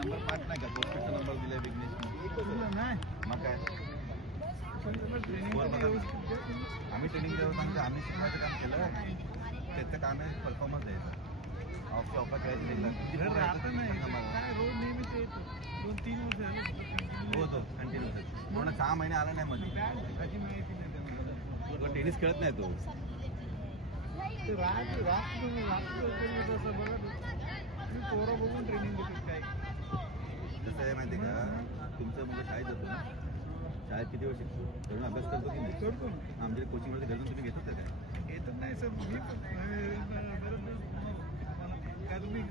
number 5 नाही का पोस्टचा number दिलाय विघ्नेश मग काय आम्ही ट्रेनिंग देत होतो आम्ही शिकवायचं काम केलं त्याचं काम आहे परफॉर्मन्स द्यायचं ऑफर खेळायची हो कंटिन्यू पूर्ण 6 महिने आला नाही मध्ये टेनिस खेळत नाही तो पोरं बघून ट्रेनिंग देतो काय कसं आहे माहिती का तुमचं मुलं शाळेत जातो ना शाळेत किती वेळ शिकतो तरुण अभ्यास करतो की नाही करतो आमच्या कोचिंगमध्ये घरून तुम्ही घेतात का काय येतच नाही सर मी तुम्ही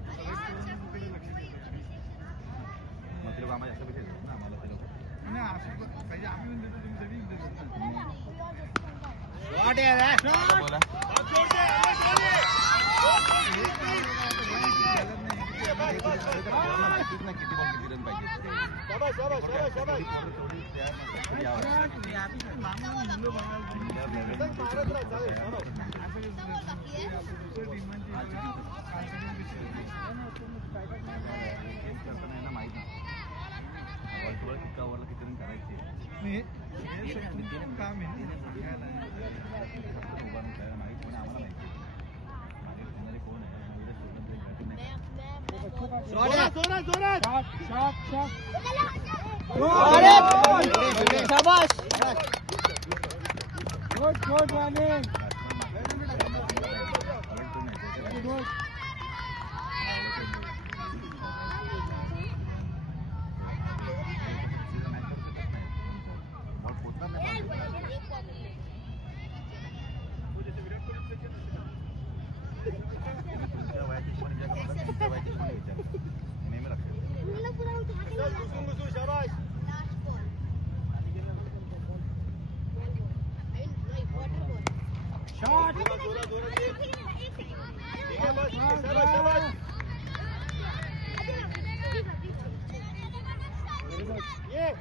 मग ते आम्हाला जास्त पैसे देतात ना आम्हाला ते लोक नाही असं पाहिजे आम्ही देतो तुम्ही सगळी देतात बोला माहितीच नाही किती बॉल किती रन पाहिजे माहित नाही इतका ओव्हरला किती रन करायचे काम आहे माहित पण आम्हाला माहिती माझे कोण आहे शाबाश Yeah,